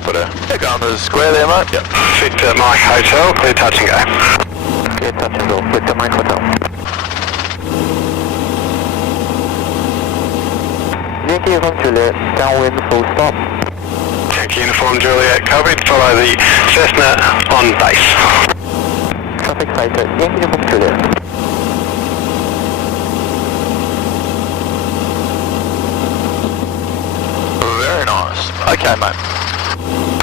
put a... Yeah, go on the square there, mate. Yep. Victor Mike Hotel, clear touch and go. Clear touch and go, Victor Mike Hotel. Yankee Uniform Juliet, downwind full stop. Yankee Uniform Juliet, copied, follow the Cessna on base. Traffic sighted, Yankee Uniform Juliet. Very nice. Okay, mate.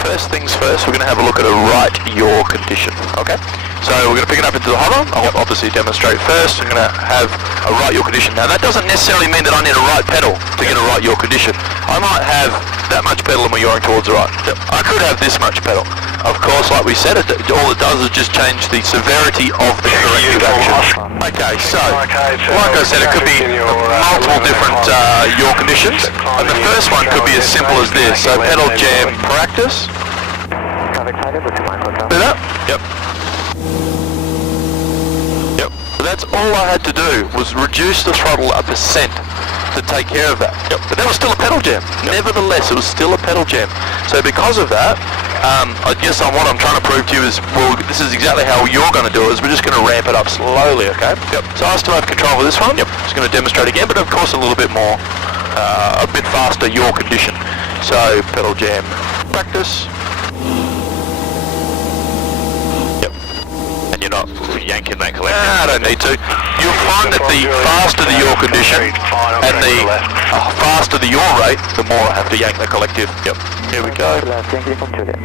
First things first, we're going to have a look at a right-yaw condition, okay? So we're going to pick it up into the hover. I'll obviously demonstrate first. I'm going to have a right-yaw condition. Now that doesn't necessarily mean that I need a right pedal to get a right-yaw condition. I might have that much pedal and we're yawing towards the right. I could have this much pedal. Of course, like we said, all it does is just change the severity of the corrective action. Okay, so, like I said, it could be multiple different yaw conditions. And the first one could be as simple as this. So pedal jam practice. Do that? Yep. Yep. So that's all I had to do was reduce the throttle 1% to take care of that. Yep. But that was still a pedal jam. Yep. Nevertheless, it was still a pedal jam. So because of that, I guess what I'm trying to prove to you is, well, this is exactly how you're going to do it, is we're just going to ramp it up slowly, okay? Yep. So I still have control of this one. Yep. Just going to demonstrate again, but of course a little bit more, a bit faster yaw condition. So pedal jam practice. Yep. And you're not yanking that collector? Nah, I don't need to. You'll find that the faster the yaw condition and the faster the yaw rate, the more I have to yank the collective. Yep. Here we go. Yankee Uniform Juliet.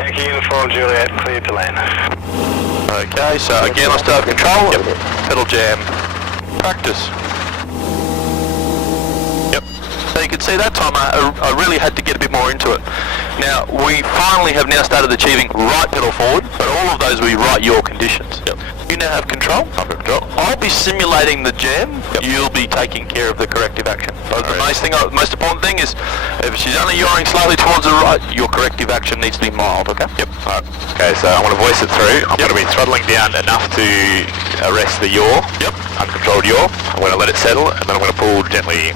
Yankee Uniform Juliet, cleared to land. Okay, so again I still have control. Yep. Pedal jam practice. Yep. So you can see that time I really had to get a bit more into it. Now, we finally have now started achieving right pedal forward, but all of those will be right yaw conditions. Yep. You now have control. I've got control. I'll be simulating the jam. Yep. You'll be taking care of the corrective action. But the most important thing is, if she's only yawing slightly towards the right, your corrective action needs to be mild, okay? Yep. Alright. Okay, so I want to voice it through. I'm going to be throttling down enough to arrest the yaw. Yep. Uncontrolled yaw. I'm going to let it settle, and then I'm going to pull gently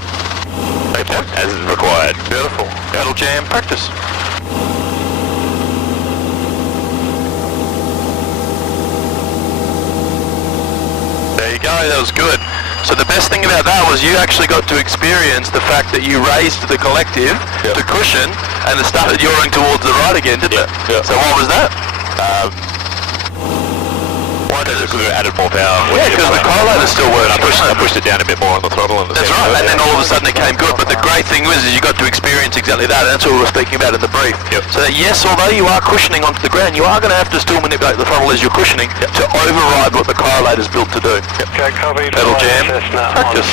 as is required. Beautiful. Pedal jam practice. There you go, that was good. So the best thing about that was you actually got to experience the fact that you raised the collective to cushion and it started yawing towards the right again, didn't it? Yeah. So what was that? Why did it? Because it added more power. Yeah, because the correlator still worked. I pushed it down a bit more on the throttle. That's right, and then all of a sudden it came good. But the great thing was is you got to experience exactly that, and that's what we were speaking about in the brief. Yep. So that yes, although you are cushioning onto the ground, you are going to have to still manipulate the throttle as you're cushioning to override what the correlator's built to do. Yep. Okay, copy. Pedal jam. Practice.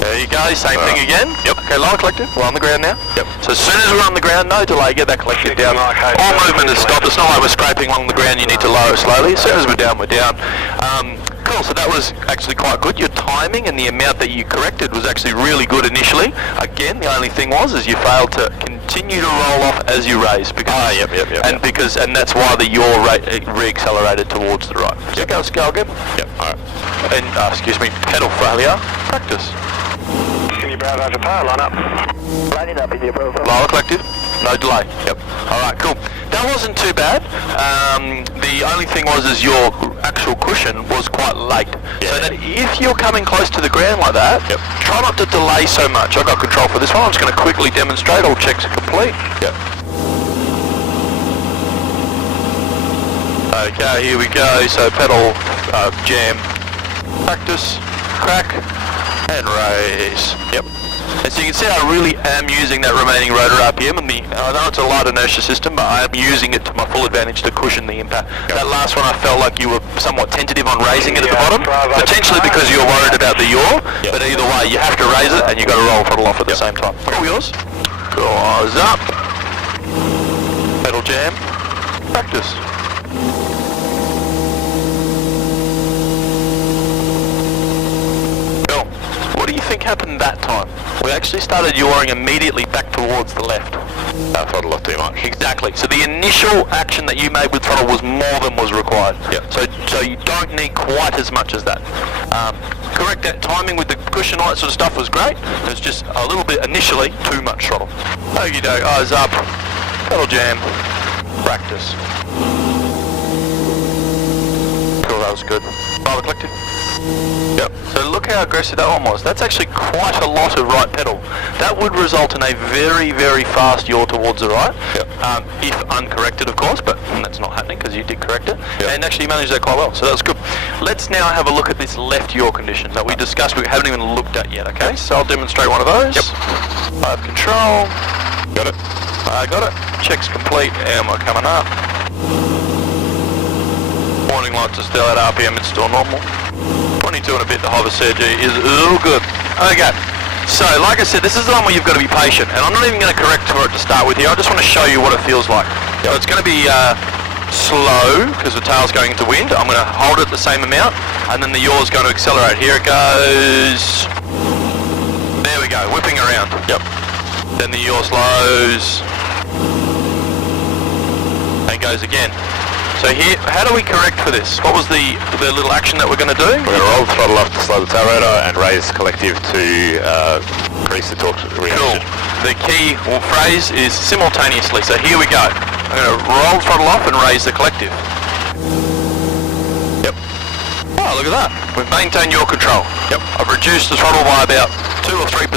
There you go, same thing again. Yep. Okay, lower collective. We're on the ground now. Yep. So as soon as we're on the ground, no delay, get that collective down. All movement is stopped. It's not like we're scraping along the ground, you need to lower it slowly. As soon as we're down, we're down. Cool, so that was actually quite good. Your timing and the amount that you corrected was actually really good initially. Again, the only thing was is you failed to continue to roll off as you raise. Because, and that's why the yaw rate re-accelerated towards the right. So go again. Yep, alright. And, excuse me, pedal failure. Practice. Can you Bravo for power, line up? Lining up, is your Bravo. Lower collective, no delay. Yep. Alright, cool. That wasn't too bad. The only thing was is your actual cushion was quite late. Yeah. So that if you're coming close to the ground like that, try not to delay so much. I've got control for this one. I'm just going to quickly demonstrate. All checks are complete. Yep. Okay, here we go. So pedal, jam, practice, crack, and raise. Yep. And so you can see I really am using that remaining rotor RPM, and I know it's a light inertia system, but I am using it to my full advantage to cushion the impact. That last one I felt like you were somewhat tentative on raising it at the bottom, potentially because you're worried about the yaw, but either way you have to raise it and you've got to roll throttle off at the same time. All yours. Goes up. Pedal jam. Practice. Cool. What do you think happened that time? We actually started yawing immediately back towards the left. Throttle off too much. Exactly. So the initial action that you made with throttle was more than was required. Yep. So you don't need quite as much as that. correct that timing with the cushion, all that sort of stuff was great. It was just a little bit initially too much throttle. Okie doke, eyes up, pedal jam, practice. Cool, that was good. Driver collective. Yep. So look how aggressive that one was. That's actually quite a lot of right pedal. That would result in a very, very fast yaw towards the right. Yep. If uncorrected, of course, but that's not happening because you did correct it. Yep. And actually you managed that quite well, so that was good. Let's now have a look at this left yaw condition that we discussed, we haven't even looked at yet, okay? So I'll demonstrate one of those. Yep. I have control. Got it. I got it. Check's complete and we're coming up. Warning lights are still at RPM, it's still normal. 22 and a bit, the hover surgery is all good. Okay, so like I said, this is the one where you've got to be patient, and I'm not even going to correct for it to start with here. I just want to show you what it feels like. So it's going to be slow, because the tail's going into wind. I'm going to hold it the same amount, and then the yaw is going to accelerate. Here it goes. There we go, whipping around. Yep. Then the yaw slows. And goes again. So here, how do we correct for this? What was the little action that we're going to do? We're going to roll the throttle off to slow the tail rotor and raise collective to increase the torque reaction. Cool. The key phrase is simultaneously. So here we go. I'm going to roll the throttle off and raise the collective. Yep. Oh, look at that. We've maintained your control. Yep. I've reduced the throttle by about 2 or 3%.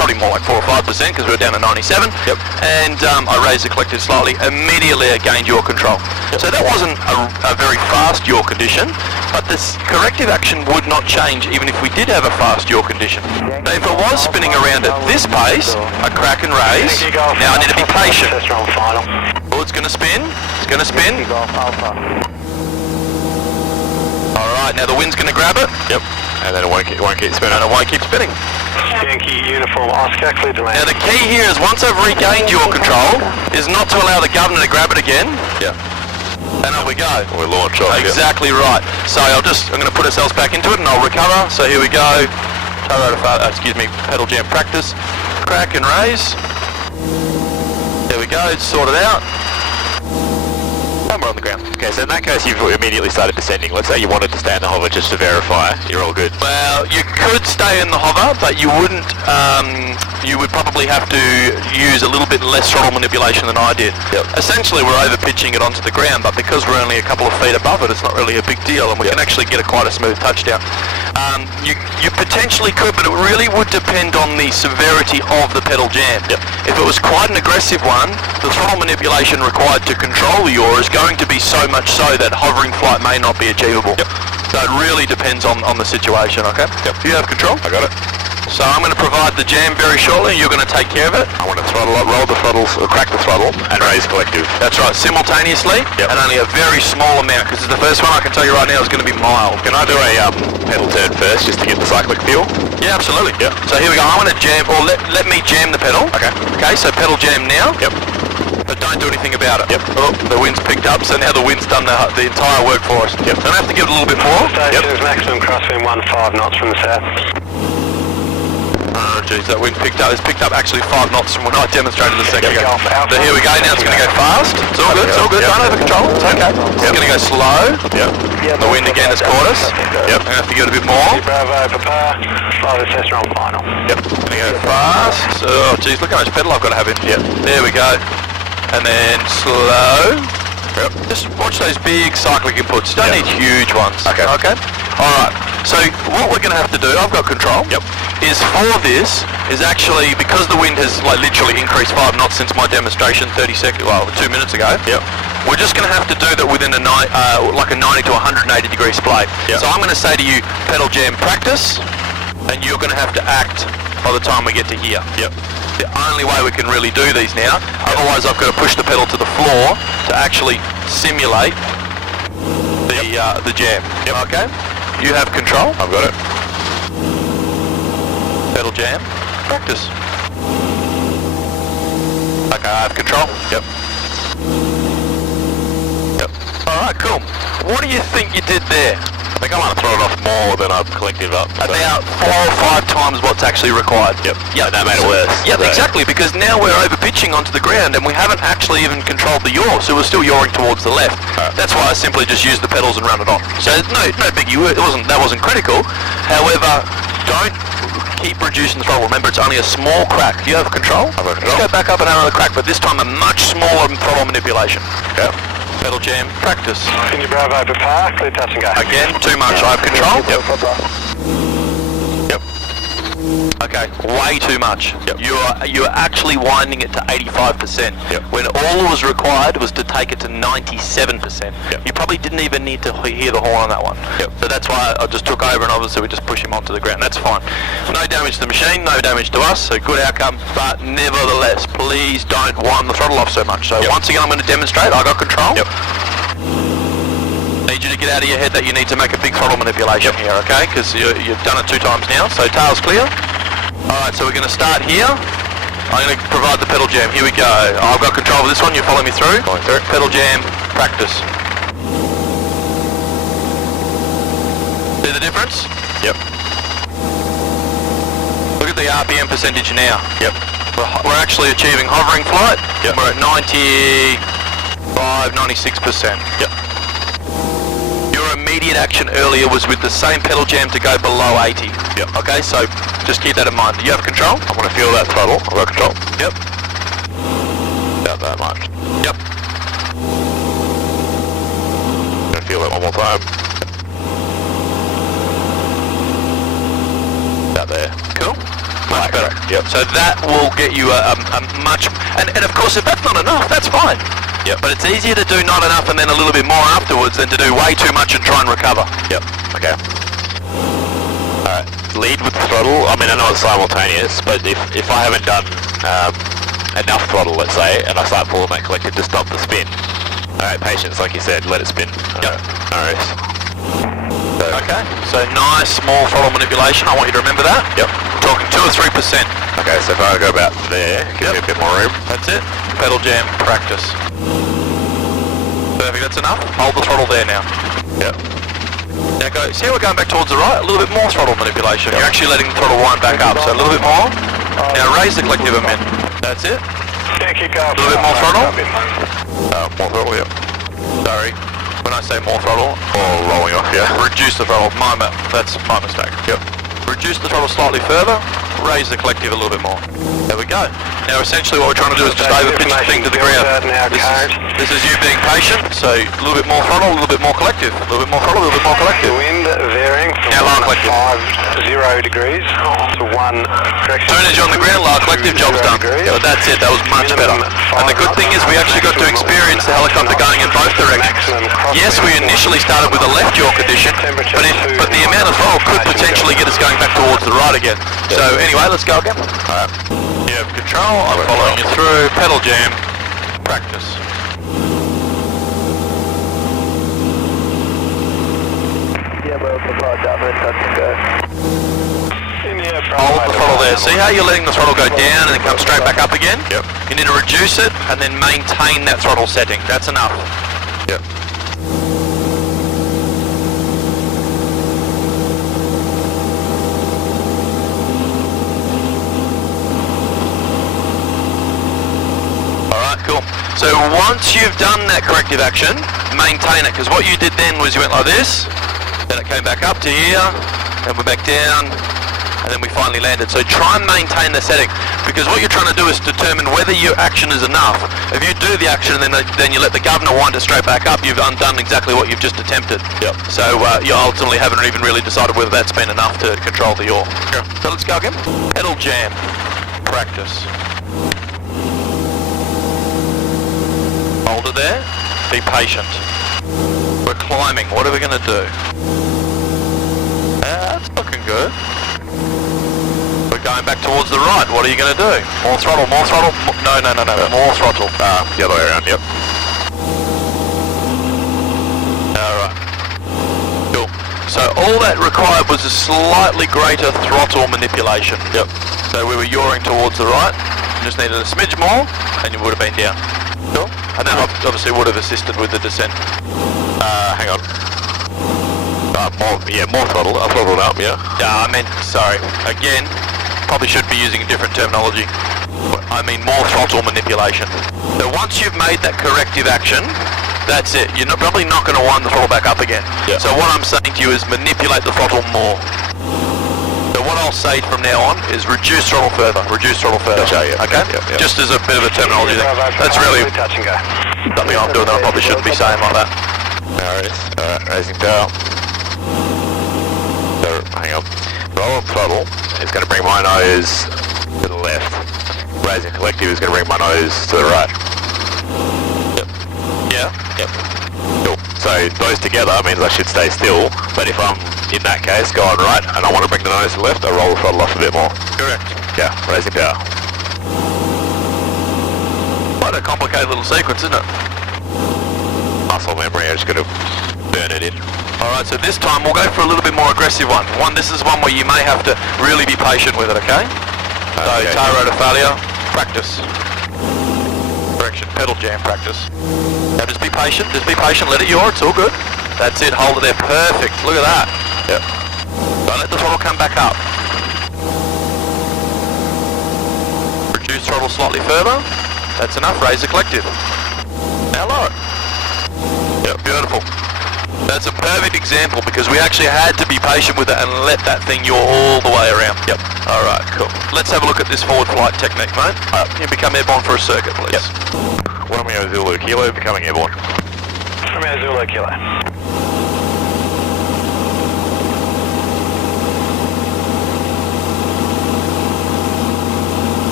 Probably more like 4 or 5% because we're down to 97. Yep. And I raised the collective slightly. Immediately I gained your control. Yep. So that wasn't a very fast yaw condition, but this corrective action would not change even if we did have a fast yaw condition. Now if it was spinning around at this pace, I crack and raise. Now I need to be patient. Oh, it's going to spin. It's going to spin. Alright, now the wind's going to grab it. Yep. And then it won't keep spinning. And it won't keep spinning. Yankee uniform Oscar, clear to land. Now the key here is once I've regained your control, is not to allow the governor to grab it again. Yeah. And up we go. We launch off. Exactly right. So I'm going to put ourselves back into it and I'll recover. So here we go. Tail rotor pedal jam practice. Crack and raise. There we go, it's sorted out. And we're on the ground. Okay, so in that case you've immediately started descending. Let's say you wanted to stay in the hover just to verify. You're all good. Well, you could stay in the hover, but you wouldn't, you would probably have to use a little bit less throttle manipulation than I did. Yep. Essentially we're over pitching it onto the ground, but because we're only a couple of feet above it, it's not really a big deal, and we can actually get quite a smooth touchdown. You potentially could, but it really would depend on the severity of the pedal jam. Yep. If it was quite an aggressive one, the throttle manipulation required to control the yaw is going to be so much so that hovering flight may not be achievable. Yep. So it really depends on the situation, okay? Yep. You have control? I got it. So I'm going to provide the jam very shortly, you're going to take care of it. I want to throttle up, roll the throttles, crack the throttle, and raise collective. That's right, simultaneously, Yep. and only a very small amount, because the first one I can tell you right now is going to be mild. Can I do a pedal turn first just to get the cyclic feel? Yeah, absolutely. Yep. So here we go, I want to jam, or let me jam the pedal. Okay. Okay, so pedal jam now. Yep. But don't do anything about it. Yep. Oh, the wind's picked up, so now the wind's done the entire work for us. Yep. Don't have to give it a little bit more. Station's maximum crosswind 15 knots from the south. Oh geez, that wind picked up. It's picked up actually 5 knots from when I demonstrated a second ago. Alpha. So here we go, now it's going to go fast. It's all good, it's all good. Yep. Don't over control, it's okay. It's going to go slow. Yep. The wind again has caught us. Yep. I'm going to have to give it a bit more. Bravo, Papa, fly the Cessna on final. Yep. Going to go fast. Oh geez, look how much pedal I've got to have in. Yep. There we go. And then slow. Yep. Just watch those big cyclic inputs. You don't need huge ones. Okay. Okay? Alright. So what we're going to have to do, I've got control. Yep. Is for this, is actually, because the wind has like literally increased 5 knots since my demonstration 2 minutes ago. Yep. We're just going to have to do that within like a 90 to 180 degree split. Yep. So I'm going to say to you, pedal jam practice, and you're going to have to act by the time we get to here. Yep. The only way we can really do these now, otherwise I've got to push the pedal to the floor to actually simulate the jam. Yep. Okay? You have control. I've got it. Pedal jam. Practice. Okay, I have control. Yep. Yep. Alright, cool. What do you think you did there? I think I want to throw it off more than I've collective up. So. About 4 or 5 times what's actually required. Yep. That made it worse. Yep, So. exactly, because now we're over pitching onto the ground and we haven't actually even controlled the yaw, so we're still yawing towards the left. Right. That's why I simply just used the pedals and run it on. So no biggie. That wasn't critical. However, don't keep reducing the throttle. Remember, it's only a small crack. Do you have control? I've got control. Let's go back up and have another crack, but this time a much smaller throttle manipulation. Yep. Pedal jam, practice. India Bravo Papa, clear touch and go. Again, too much. I have control. Yep. Yep. Okay, way too much. Yep. You're actually winding it to 85%. Yep. When all was required was to take it to 97%. Yep. You probably didn't even need to hear the horn on that one. Yep. So that's why I just took over and obviously we just push him onto the ground. That's fine. No damage to the machine, no damage to us, so good outcome. But nevertheless, please don't wind the throttle off so much. So Yep. once again, I'm going to demonstrate. I got control. Yep. Need you to get out of your head that you need to make a big throttle manipulation here, okay? Because you've done it 2 times now, so tail's clear. Alright, so we're going to start here. I'm going to provide the pedal jam. Here we go. I've got control of this one. You follow me through? Going through. Pedal jam, practice. See the difference? Yep. Look at the RPM percentage now. Yep. We're actually achieving hovering flight. Yep. We're at 95, 96%. Yep. Your immediate action earlier was with the same pedal jam to go below 80. Yep. Okay, so just keep that in mind. Do you have control? I'm going to feel that throttle. I've got control. Yep. About that much. Yep. Going to feel it one more time. About there. Cool. Much better. Yep. So that will get you a much... And of course, if that's not enough, that's fine. Yep. But it's easier to do not enough and then a little bit more afterwards than to do way too much and try and recover. Yep. Okay. Alright. Lead with the throttle. I mean, I know it's simultaneous, but if I haven't done enough throttle, let's say, and I start pulling that collective to stop the spin. Alright, patience, like you said, let it spin. Yep. Alright. So, Okay. So nice small throttle manipulation. I want you to remember that. Yep. We're talking 2 or 3%. Okay, so if I go about there, give me a bit more room. That's it. Pedal jam, practice. Perfect, that's enough. Hold the throttle there now. Yep. Now go, see how we're going back towards the right? A little bit more throttle manipulation. Yep. You're actually letting the throttle wind back up, so a little bit more. Now raise the collective a minute. That's it. Yeah, keep going. A little bit more throttle. More throttle, yep. Sorry. When I say more throttle, Or rolling off, yeah. reduce the throttle. That's my mistake. Yep. Reduce the throttle slightly further, raise the collective a little bit more. There we go. Now essentially what we're trying to do is just overpitch the thing to the ground. This is you being patient, so a little bit more throttle, a little bit more collective. A little bit more throttle, a little bit more collective. Wind varying from Now lower collective. 50 degrees to 1 correction. As soon as you're on the ground, lower collective, job's done. Yeah, but that's it, that was much better. And the good thing is we actually got to experience the helicopter going in both directions. Yes, we initially started with a left yaw condition, but the amount of throttle could potentially get us going back towards the right again. So anyway, let's go again. Alright. You have control, I'm following you through, pedal jam, practice. Hold the throttle there. See how you're letting the throttle go down and then come straight back up again? Yep. You need to reduce it and then maintain that throttle setting. That's enough. Yep. Alright, cool. So once you've done that corrective action, maintain it, because what you did then was you went like this, then it came back up to here, and we're back down, and then we finally landed. So try and maintain the setting, because what you're trying to do is determine whether your action is enough. If you do the action and then you let the governor wind it straight back up, you've undone exactly what you've just attempted. Yep. So you ultimately haven't even really decided whether that's been enough to control the yaw. Sure. So let's go again. Pedal jam. Practice. Hold it there. Be patient. We're climbing. What are we going to do? That's looking good. We're going back towards the right. What are you going to do? More throttle, more throttle. No. More throttle. The other way around, yep. Alright. Cool. So all that required was a slightly greater throttle manipulation. Yep. So we were yawing towards the right. You just needed a smidge more and you would have been down. Cool. And that obviously would have assisted with the descent. Hang on. More throttle. I've throttled up, yeah. Yeah, I meant, sorry. Again, probably should be using different terminology. I mean more throttle manipulation. So once you've made that corrective action, that's it. You're probably not going to wind the throttle back up again. Yeah. So what I'm saying to you is manipulate the throttle more. So what I'll say from now on is reduce throttle further. Reduce throttle further. Gotcha, yeah. Okay? Yeah. Just as a bit of a terminology thing. That's really touch and go. something I'm doing that I probably shouldn't be saying like that. No worries. Alright, raising tail. So, hang on. Roll and throttle is going to bring my nose to the left. Raising collective is going to bring my nose to the right. Yep. Yeah? Yep. Cool. So those together means I should stay still, but if I'm, in that case, going right and I want to bring the nose to the left, I roll the throttle off a bit more. Correct. Yeah, raising power. Quite a complicated little sequence, isn't it? Muscle memory, I just got to burn it in. Alright, so this time we'll go for a little bit more aggressive one. This is one where you may have to really be patient with it, okay? So, Okay. tail rotor failure, practice. Correction, pedal jam practice. Now just be patient, let it yaw, it's all good. That's it, hold it there, perfect, look at that. Yep. Don't let the throttle come back up. Reduce throttle slightly further, that's enough, raise the collective. Now lower it. Yep, beautiful. That's a perfect example because we actually had to be patient with it and let that thing yaw all the way around. Yep. Alright, cool. Let's have a look at this forward flight technique, mate. Can you become airborne for a circuit, please? Yep. Romeo Zulu Kilo becoming airborne. Romeo Zulu Kilo.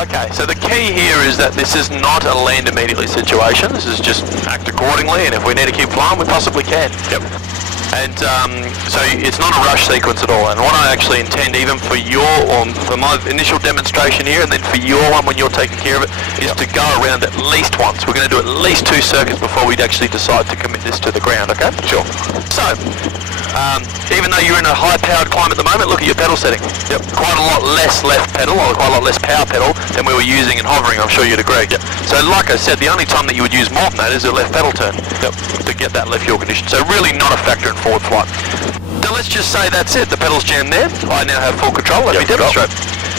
Okay, so the key here is that this is not a land immediately situation. This is just act accordingly, and if we need to keep flying, we possibly can. Yep. And so it's not a rush sequence at all. And what I actually intend, even for for my initial demonstration here, and then for your one when you're taking care of it, is to go around at least once. We're going to do at least 2 circuits before we'd actually decide to commit this to the ground. Okay? Sure. So, even though you're in a high-powered climb at the moment, look at your pedal setting. Yep. Quite a lot less left pedal, or quite a lot less power pedal than we were using in hovering, I'm sure you'd agree. Yep. So like I said, the only time that you would use more than that is a left pedal turn. Yep. To get that left yaw condition. So really not a factor in forward flight. Now let's just say that's it, the pedal's jammed there. I now have full control, let me demonstrate.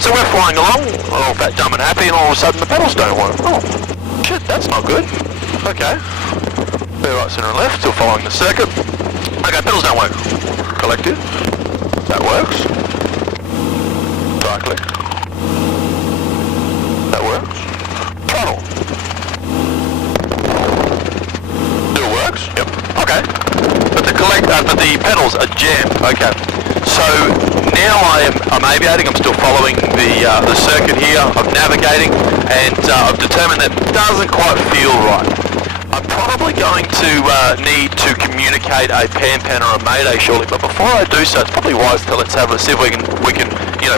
So we're flying along, all fat, dumb and happy, and all of a sudden the pedals don't work. Oh, shit, that's not good. Okay. Clear right, center and left, still following the circuit. Okay, pedals don't work. Collective. That works. Right click. That works. Throttle. Still works. Yep. Okay. But the pedals are jammed. Okay. So now I'm aviating. I'm still following the circuit here. I'm navigating, and I've determined that it doesn't quite feel right. I'm probably going to need to communicate a pan or a mayday shortly, but before I do so, it's probably wise to see if we can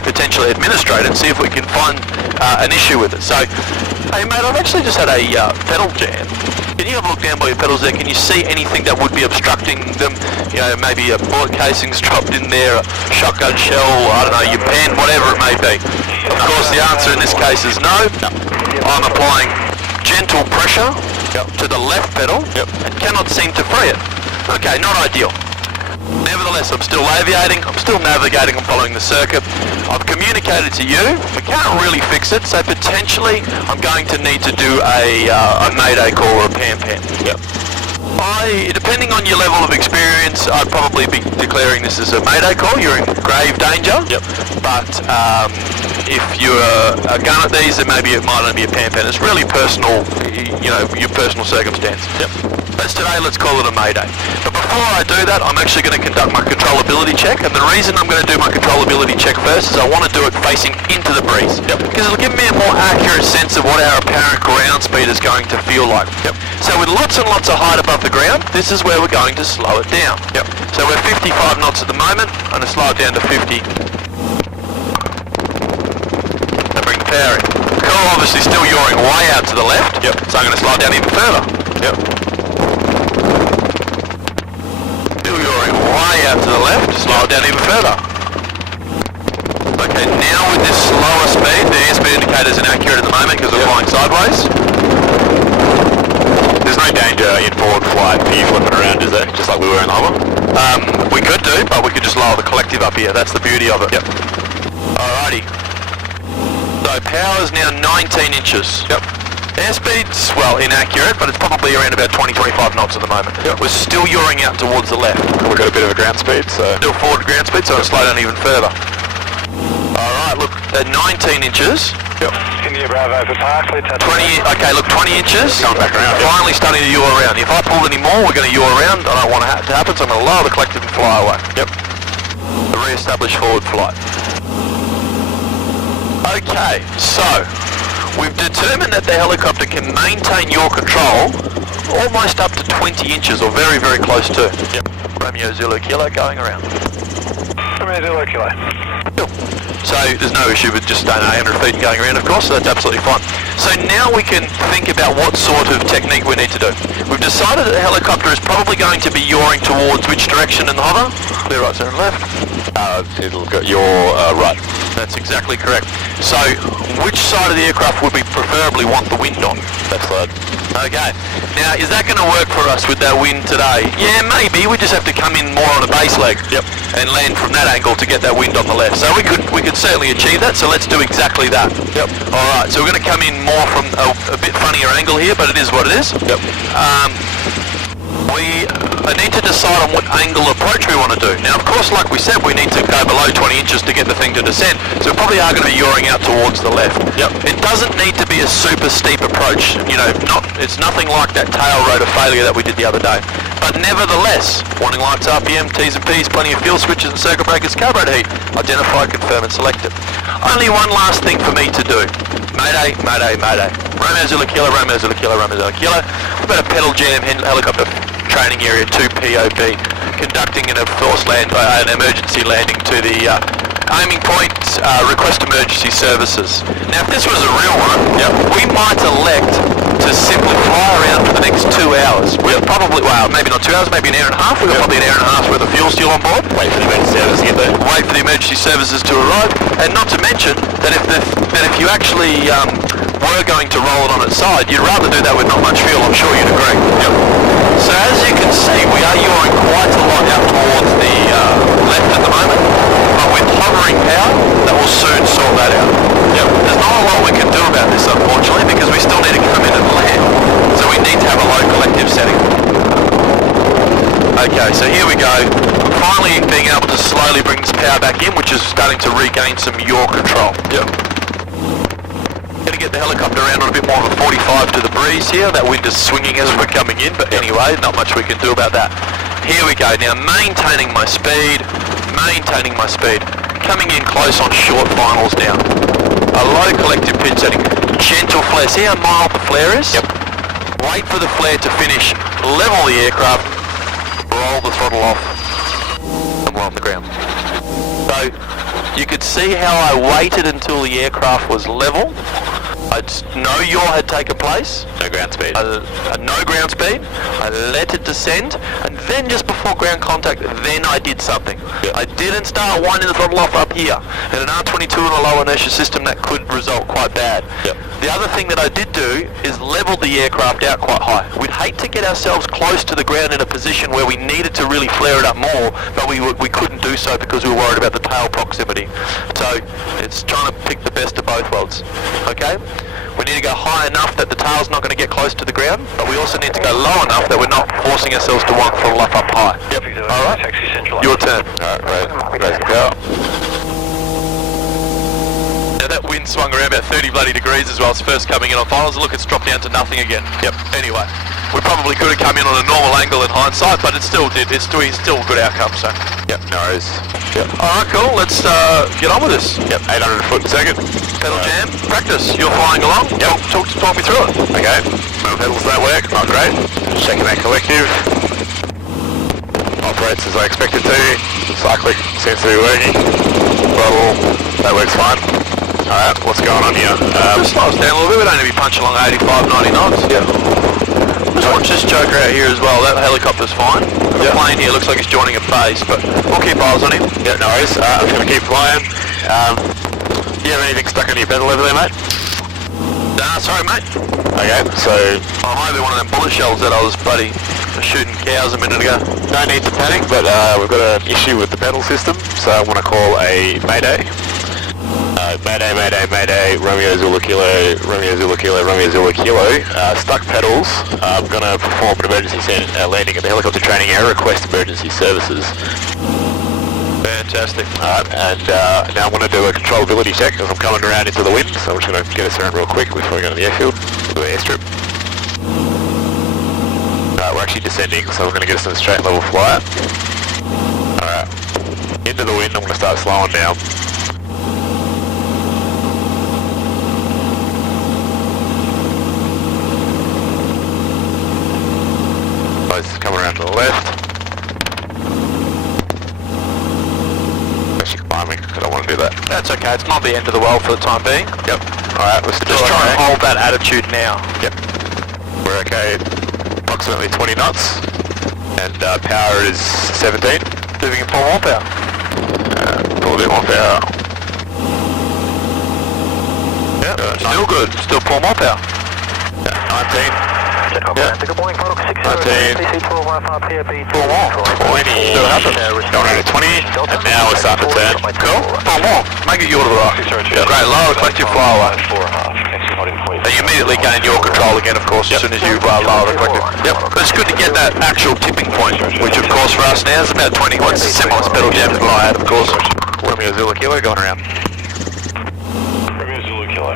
potentially administrate it and see if we can find an issue with it. So, hey mate, I've actually just had a pedal jam. Can you have a look down by your pedals there? Can you see anything that would be obstructing them? You know, maybe a bullet casing's dropped in there, a shotgun shell, I don't know, your pen, whatever it may be. Of course, the answer in this case is no. I'm applying gentle pressure to the left pedal and cannot seem to free it. Okay, not ideal. Nevertheless, I'm still aviating, I'm still navigating, I'm following the circuit. I've communicated to you, we can't really fix it, so potentially I'm going to need to do a mayday call or a pan. Yep. Depending on your level of experience, I'd probably be declaring this as a mayday call. You're in grave danger. Yep. But if you're a gun at these, then maybe it might only be a pan. It's really personal, your personal circumstance. Yep. But today, let's call it a mayday. But before I do that, I'm actually going to conduct my controllability check. And the reason I'm going to do my controllability check first is I want to do it facing into the breeze. Yep. Because it'll give me a more accurate sense of what our apparent ground speed is going to feel like. Yep. So with lots and lots of height above the ground, this is where we're going to slow it down. Yep. So we're 55 knots at the moment. I'm going to slow it down to 50. And bring the power in. Cool, obviously still yawing way out to the left. Yep. So I'm going to slow it down even further. Yep. Still yawing way out to the left. Slow it down even further. Okay, now with this slower speed, the airspeed indicator is inaccurate at the moment because we're flying sideways. There's no danger in forward flight for you flipping around, is there? Just like we were in the hover? We could do, but we could just lower the collective up here. That's the beauty of it. Yep. Alrighty. So power is now 19 inches. Yep. Airspeed's, well, inaccurate, but it's probably around about 20-25 knots at the moment. Yep. We're still yawing out towards the left. We've got a bit of a ground speed, so... Still forward ground speed, so it'll slow down even further. Alright, look, at 19 inches. Yep. India Bravo for Parkley, touch 20, okay, look, 20 inches. Coming back around. Yep. Finally starting to yaw around. If I pull any more, we're going to yaw around. I don't want it to happen, so I'm going to lower the collective and fly away. Yep. The re-establish forward flight. Okay, so we've determined that the helicopter can maintain your control almost up to 20 inches, or very, very close to. Yep. Romeo Zulu Kilo going around. Romeo Zulu Kilo. Cool. So there's no issue with just staying 800 feet and going around, of course, so that's absolutely fine. So now we can think about what sort of technique we need to do. We've decided that the helicopter is probably going to be yawing towards which direction in the hover? Clear right, center and left. It'll go your right. That's exactly correct. So which side of the aircraft would we preferably want the wind on? Left side. Okay. Now, is that going to work for us with that wind today? Yeah, maybe. We just have to come in more on a base leg. Yep. And land from that angle to get that wind on the left. So we could certainly achieve that, so let's do exactly that. Yep. Alright, so we're going to come in more from a bit funnier angle here, but it is what it is. Yep. I need to decide on what angle approach we want to do. Now, of course, like we said, we need to go below 20 inches to get the thing to descend, so we probably are going to be yawing out towards the left. Yep. It doesn't need to be a super steep approach, you know, it's nothing like that tail rotor failure that we did the other day. But nevertheless, warning lights, RPM, T's and P's, plenty of fuel switches and circuit breakers, carburetor heat, identify, confirm and select it. Only one last thing for me to do. Mayday, mayday, mayday. Romeo Zulu Kilo, Romeo Zulu Kilo, Romeo Zulu Kilo. We've got a pedal jam helicopter training area 2 POB, conducting an emergency landing to the aiming point, request emergency services. Now, if this was a real one, we might elect to simply fly around for the next 2 hours. We'll probably, well, maybe not 2 hours, maybe an hour and a half. We've got probably an hour and a half worth of fuel still on board. Wait for the emergency services to get there. Wait for the emergency services to arrive, and not to mention that if you actually were going to roll it on its side, you'd rather do that with not much fuel. I'm sure you'd agree. Yep. So as you can see, we are yawing quite a lot out towards the left at the moment, but with hovering power, that will soon sort that out. Yep. There's not a lot we can do about this, unfortunately, because we still need to come in and land. So we need to have a low collective setting. Okay, so here we go. Finally being able to slowly bring this power back in, which is starting to regain some yaw control. Yep. Going to get the helicopter around on a bit more of a 45 to the breeze here. That wind is swinging as we're coming in, but anyway, not much we can do about that. Here we go. Now maintaining my speed. Coming in close on short finals now. A low collective pitch setting. Gentle flare. See how mild the flare is? Yep. Wait for the flare to finish. Level the aircraft. Roll the throttle off. And we're on the ground. So you could see how I waited until the aircraft was level. No yaw had taken place. No ground speed. No ground speed. I let it descend, and then just before ground contact, then I did something. Yep. I didn't start winding the throttle off up here. In an R22 and a low inertia system, that could result quite bad. Yep. The other thing that I did do is level the aircraft out quite high. We'd hate to get ourselves close to the ground in a position where we needed to really flare it up more, but we couldn't do so because we were worried about the tail proximity. So it's trying to pick the best of both worlds. Okay? We need to go high enough that the tail's not going to get close to the ground, but we also need to go low enough that we're not forcing ourselves to want throttle up high. Yep. Alright? Your turn. Alright, raise the power. Now that wind swung around about 30 bloody degrees as well. It's first coming in on finals. Look, it's dropped down to nothing again. Yep. Anyway, we probably could have come in on a normal angle in hindsight, but it still did. It's still a good outcome, so. Yep, no worries. Yep. Alright, cool. Let's get on with this. Yep, 800 foot a second. Pedal jam. Practice. You're flying along. Yep. Talk me through it. Okay. No pedals don't work. Not great. Checking that collective. Operates as I expect it to. Cyclic seems to be working. Throttle. That works fine. Alright, what's going on here? Just slow us down a little bit. We don't need to be punching along 85, 90 knots. Yep. Just watch this joker out here as well. That helicopter's fine. The plane here looks like it's joining a base, but we'll keep eyes on him. Yeah, no worries. I'm just going to keep flying. Do you have anything stuck on your pedal over there, mate? Nah, sorry mate. Okay, so I might be one of them bullet shells that I was bloody shooting cows a minute ago. no need to panic, but we've got an issue with the pedal system, so I want to call a mayday. Mayday, mayday, mayday, Romeo Zulu Kilo, Romeo Zulu Kilo, Romeo Zulu Kilo. Stuck pedals. I'm going to perform an emergency landing at the helicopter training area, request emergency services. Fantastic. And now I'm going to do a controllability check as I'm coming around into the wind, so I'm just going to get us around real quick before we go to the airfield, to the airstrip. We're actually descending, so we're going to get us in a straight level flight. Alright, into the wind, I'm going to start slowing down. Coming around to the left. Actually climbing, I don't want to do that. That's okay, it's not the end of the world for the time being. Yep. Alright, let's Just try and hold that attitude now. Yep. We're okay, approximately 20 knots. And power is 17. Moving in full more power. Pull a bit more power. Yep, still good, still full more power. 19. Yeah. Good morning, Protocol 6 19. 20. Going around to 20. And now we're starting to turn. Cool. Full more. Make it yaw to the right. Yep. Great, lower, collective fly away. And you immediately gain your control again, of course, as soon as you lower the collective. Yep. But it's good to get that actual tipping point, which of course for us now is about 20 watts. The simplest pedal jam to fly at, of course. Romeo Zulu Kilo going around. Romeo Zulu Kilo.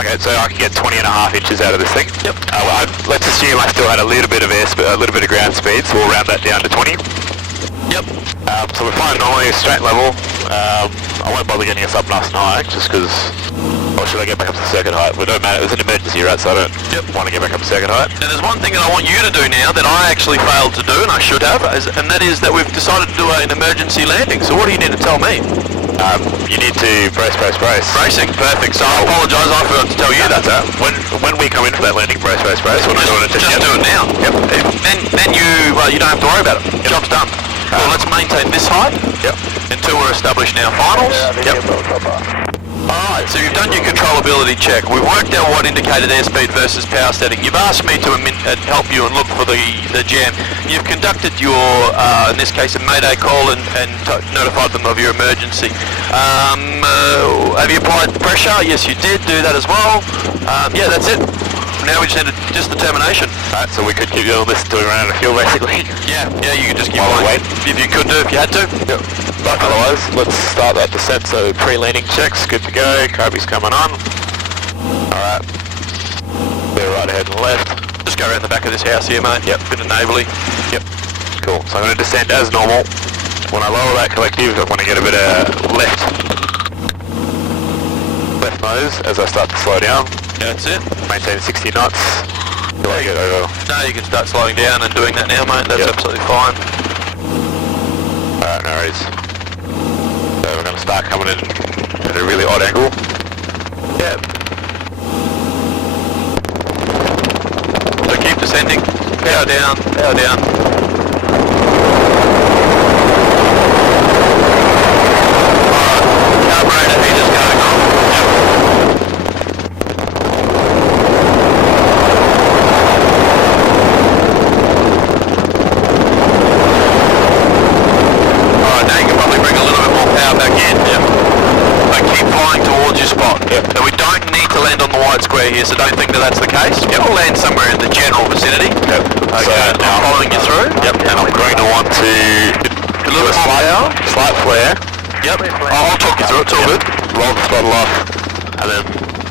Okay, so I can get 20.5 inches out of this thing. Yep. Let's assume I still had a little bit of a little bit of ground speed, so we'll round that down to 20. Yep. So we're flying normally a straight level. I won't bother getting us up nice and high, just because, or should I get back up to circuit height? Well, it don't matter, it was an emergency, right, so I don't want to get back up to circuit height. Now there's one thing that I want you to do now that I actually failed to do, and I should have, and that is that we've decided to do an emergency landing. So what do you need to tell me? You need to brace. Bracing, perfect. So I apologise, I forgot to tell you that. When we come in for that landing, brace. We're not doing it just do it now. Yep. Then you don't have to worry about it. Job's done. Well, let's maintain this height. Yep. Until we're established in our finals. Yep. Alright, so you've done your controllability check. We've worked out what indicated airspeed versus power setting. You've asked me to help you and look for the jam. You've conducted your, in this case, a mayday call and notified them of your emergency. Have you applied pressure? Yes, you did do that as well. Yeah, that's it. Now we just need just determination. Alright, so we could keep doing this until we run out of fuel, basically. Yeah, you could just keep While we going. wait. If you could do, if you had to. Yep. But otherwise, let's start that descent. So pre-landing checks, good to go. Kobe's coming on. Alright. Clear right ahead and left. Just go around the back of this house here, mate. Yep. Bit of neighbourly. Yep. Cool. So I'm going to descend as normal. When I lower that collective, I want to get a bit of left nose as I start to slow down. Yeah, that's it. Maintain 60 knots. Do I get over? No, you can start slowing down and doing that now, mate. That's absolutely fine. Alright, no worries. So we're going to start coming in at a really odd angle. Yeah. So keep descending. Power down, power down. Alright, carburetor heater's going on. Here, so don't think that that's the case. Yep. We'll land somewhere in the general vicinity. Yep. Okay, so I'm following you through. Yep, and I'm going to want to do a slight flare. Yep, I'll talk you through it, it's all good. Roll the throttle off, and then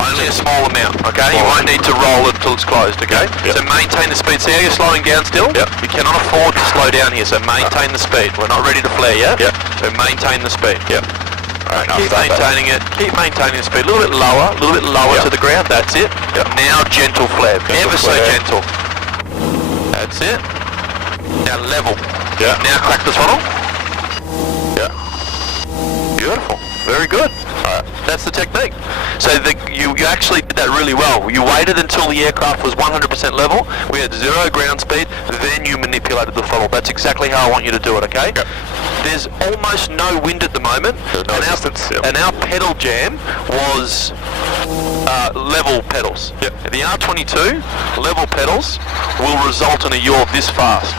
only a small amount, okay? You won't need to roll it till it's closed, okay? Yep. So maintain the speed. See how you're slowing down still? Yep. You cannot afford to slow down here, so maintain the speed. We're not ready to flare yet. Yep. So maintain the speed. Yep. Alright, keep maintaining it. Keep maintaining the speed. A little bit lower Yep. to the ground. That's it. Yep. Now gentle flare. Ever so flare. gentle. That's it. Now level. Yeah. Now crack the throttle. Yeah. Beautiful. Very good. Alright. That's the technique. So you actually did that really well. You waited until the aircraft was 100% level, we had 0 ground speed, then you manipulated the throttle. That's exactly how I want you to do it, okay? Yep. There's almost no wind at the moment, and our pedal jam was level pedals. Yep. The R22 level pedals will result in a yaw this fast.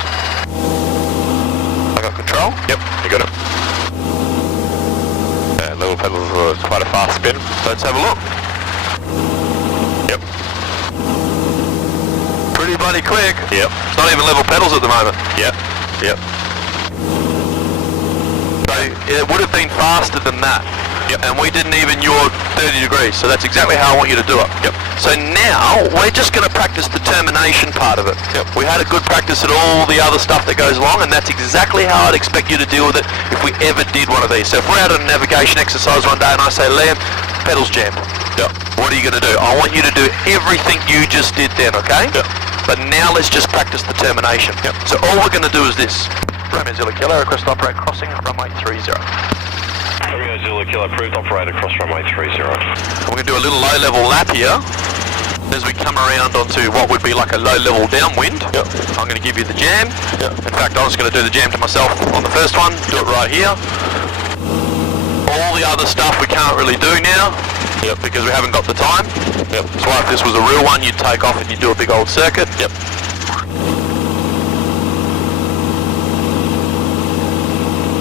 I got control? Yep, you got it. Level pedals are quite a fast spin. Let's have a look. Yep. Pretty bloody quick. Yep. It's not even level pedals at the moment. Yep. Yep. So it would have been faster than that. Yep. And we didn't even yaw 30 degrees, so that's exactly how I want you to do it. Yep. So now, we're just going to practice the termination part of it. Yep. We had a good practice at all the other stuff that goes along, and that's exactly how I'd expect you to deal with it if we ever did one of these. So if we're out on a navigation exercise one day and I say, Liam, pedals jammed. Yep. What are you going to do? I want you to do everything you just did then, okay? Yep. But now let's just practice the termination. Yep. So all we're going to do is this. Romeo Zulu Kilo, request to operate crossing runway 30. Romeo Zulu Kilo, approved operator cross runway 30. We're going to do a little low-level lap here as we come around onto what would be like a low-level downwind. Yep. I'm going to give you the jam. Yep. In fact, I was going to do the jam to myself on the first one. Do it right here. All the other stuff we can't really do now. Yep. Because we haven't got the time. Yep. That's why if this was a real one, you'd take off and you'd do a big old circuit. Yep.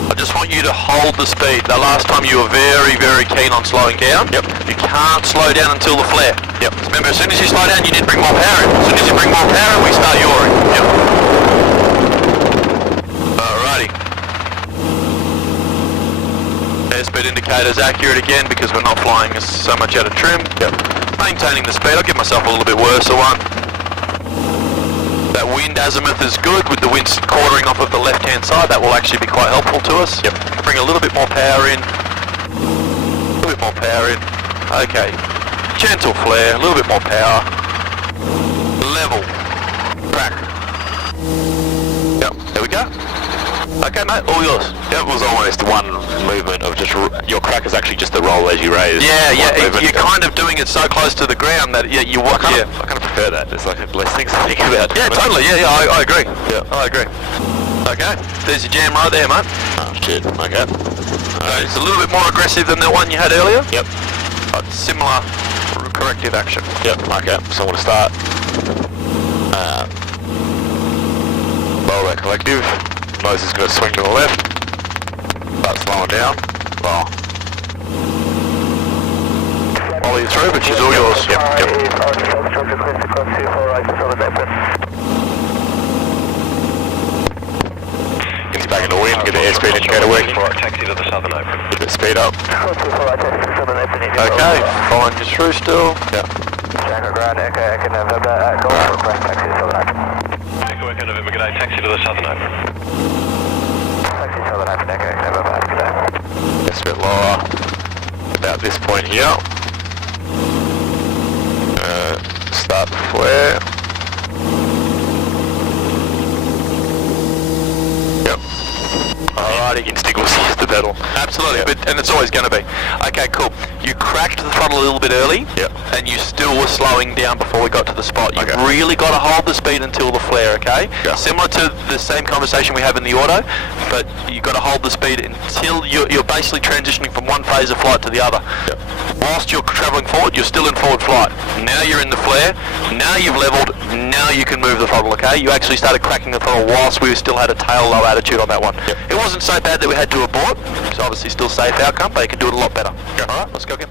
I just want you to hold the speed. The last time you were very, very keen on slowing down. Yep. You can't slow down until the flare. Yep. Remember, as soon as you slow down, you need to bring more power in. As soon as you bring more power in, we start yawing. Yep. Alrighty. Airspeed indicator's accurate again because we're not flying so much out of trim. Yep. Maintaining the speed. I'll give myself a little bit worse a one. That wind azimuth is good with the wind quartering off of the left-hand side. That will actually be quite helpful to us. Yep. Bring a little bit more power in. A little bit more power in. Okay. Gentle flare, a little bit more power. Level. Crack. Yep. There we go. Okay, mate, all yours. It was almost one movement of just, your crack is actually just the roll as you raise. Yeah, you're kind of doing it so close to the ground that you walk up. I kind of prefer that. There's like less things to think about. Yeah, totally, I agree. Yeah, I agree. Okay, there's your jam right there, mate. Oh, shit, okay. It's a little bit more aggressive than the one you had earlier. Yep. But similar corrective action. Yep, okay, so I'm going to start. Lower that collective. Nose is going to swing to the left. Start slowing down. Oh. Follow you through, but she's all yours. Yep. Get back in the wind, get the airspeed indicator working. Taxi to the southern open. Get the speed up. Okay, following you through still. Yeah. Echo Echo November, good day. Taxi to the southern open. Just a bit lower. About this point here. Start the flare. Yep. Alrighty, instinct was use the pedal. Absolutely, yep. And it's always going to be. Okay, cool. You cracked the throttle a little bit early, yep. And you still were slowing down before we got to the spot. You've really got to hold the speed until the flare, okay? Yep. Similar to the same conversation we have in the auto, but you've got to hold the speed until you're basically transitioning from one phase of flight to the other. Yep. Whilst you're travelling forward, you're still in forward flight. Now you're in the flare, now you've levelled, now you can move the throttle, okay? You actually started cracking the throttle whilst we still had a tail low attitude on that one. Yep. It wasn't so bad that we had to abort. It's obviously still safe outcome, but you can do it a lot better. Yep. Alright, let's go again.